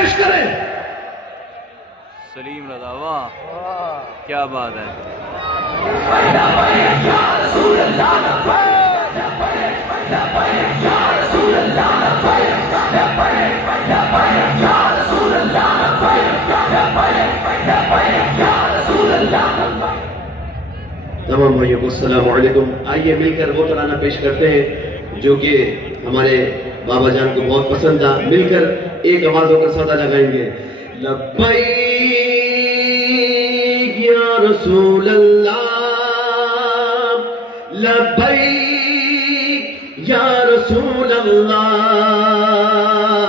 پیش کریں. سلیم رضا واہ کیا بات ہے. تمام بھائیوں کو السلام علیکم. آئیے مل کر وہ ترانہ پیش کرتے ہیں جو کہ ہمارے بابا جان کو بہت پسند تھا. مل کر ایک آواز ہو کر صدا لگائیں گے. لبیک یا رسول اللہ لبیک یا رسول اللہ.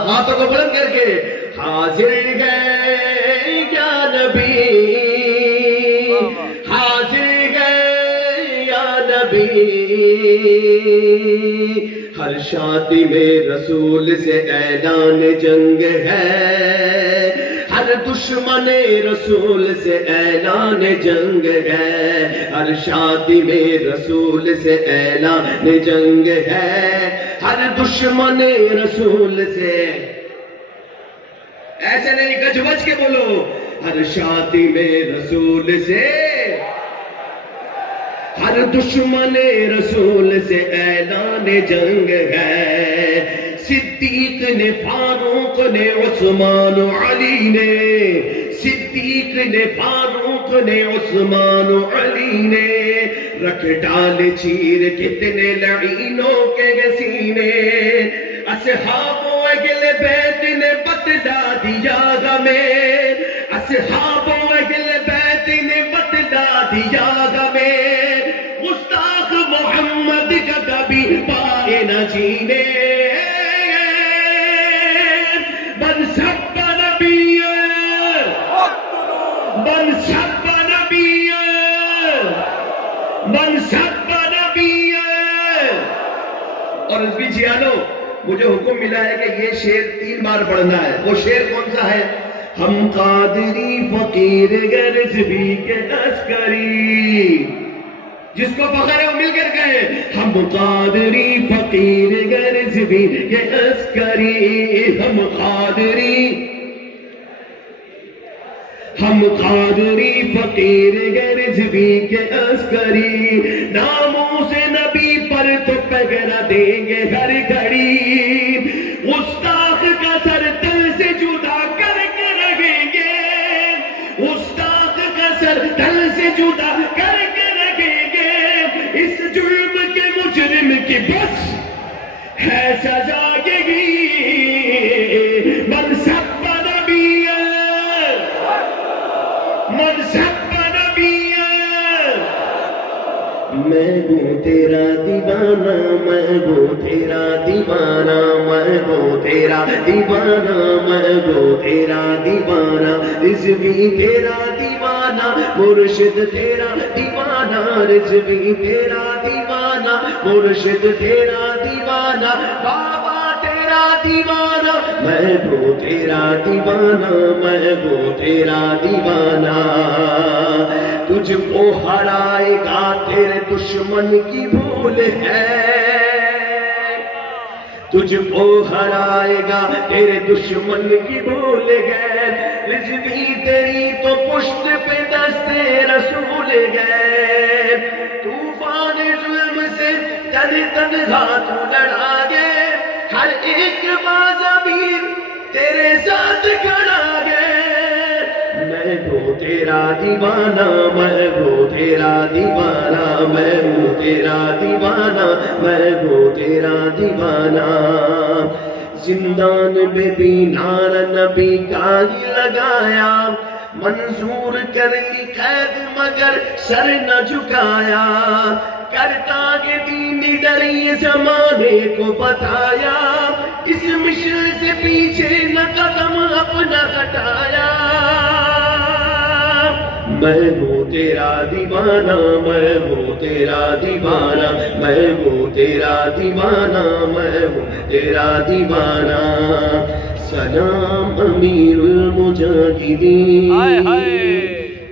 ہاتھوں کو بلند کر کے حاضر گئے یا نبی حاضر گئے یا نبی. ہر شادی میں رسول سے اعلان جنگ ہے. ہر دشمن رسول سے اعلان جنگ ہے. ہر شادی میں رسول سے اعلان جنگ ہے. ہر دشمن رسول سے ایسے نہیں گج بج کے بولو. ہر شادی میں رسول سے ہر دشمن رسول سے اعلان جنگ ہے. صدیق نے فاروق نے عثمان و علی نے صدیق نے فاروق نے عثمان و علی نے رکھ ڈال چیر کتنے لعینوں کے سینے. اصحاب و اہل بیت نے بتلا دیا ہمیں. اصحاب و اہل بیت نے بتلا دیا ہمیں. گستاخ محمد کا کبھی پائے نہ جینے. من سب نبی من سب نبی من سب نبی. اور اس بھی جیانو مجھے حکم ملا ہے کہ یہ شعر 3 بار پڑھنا ہے. وہ شعر کون سا ہے؟ ہم قادری فقیر غرضبی کے عسکری. جس کو فخر ہے وہ مل کر کہے ہم قادری فقیر غرضبی کے عسکری. ہم قادری فقیر غرضبی کے عسکری. ناموں سے نبی پر تو پگڑا دیں گے ہر گھڑی. گستاخ کا سر تل سے جدا کر کے رکھیں گے. گستاخ کا سر تل سے جدا کر کے رکھیں گے. اس جرم کے مجرم کی بس ہے سزا گی. من سب نبی من سب نبی. میں ہوں تیرا دیوانہ میں ہوں تیرا دیوانہ میں ہوں تیرا دیوانہ میں ہوں تیرا دیوانہ. رضوی تیرا دیوانہ مرشد تیرا دیوانہ. رضوی تیرا دیوانہ مرشد تیرا دیوانہ. بابا تیرا دیوانہ میں ہوں تیرا دیوانہ میں ہوں تیرا دیوانہ. تجھ کو ہرائے گا تیرے دشمن کی بھول ہے. تجھ کو ہرائے گا تیرے دشمن کی بھول گئے. رضوی تیری تو پشت پہ دستے رسول گئے. طوفان ظلم سے تنہا تو لڑا گے. ہر ایک بازابیر تیرے ساتھ کھڑا گے. میں ہوں تیرا دیوانہ میں ہوں تیرا دیوانہ میں ہوں تیرا دیوانہ میں ہوں تیرا دیوانہ. زندان میں بھی نعرہ نبی کا ہی لگایا. منظور کر لی قید مگر سر نہ جھکایا. کرتا کہ دین ڈری زمانے کو بتایا. اس مشن سے پیچھے نہ قدم اپنا ہٹایا. میں ہوں تیرا دیوانہ میں ہوں تیرا دیوانہ میں ہوں تیرا دیوانہ میں ہوں تیرا دیوانہ. سلام امیر المجاہدین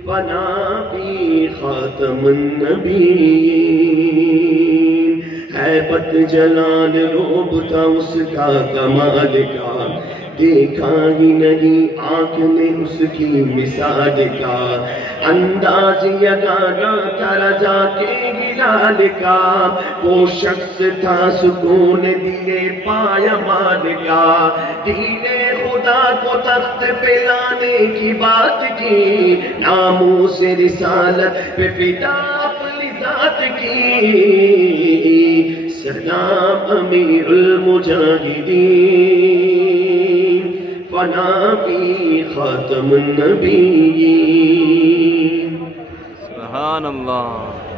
ونبی خاتم النبیین. ہے بت جلال روب تھا اس کا کمال کا. دیکھا ہی نہیں آنکھ نے اس کی مثال کا، انداز یگانا تھا رضا کے ہلال کا، وہ شخص تھا سکون دیے پایمان کا، دین خدا کو تخت پہ لانے کی بات کی، ناموس رسالت پہ فدا اپنی ذات کی، سلام امیر المجاہدین، فنا بھی خاتم النبیین۔ سبحان اللہ۔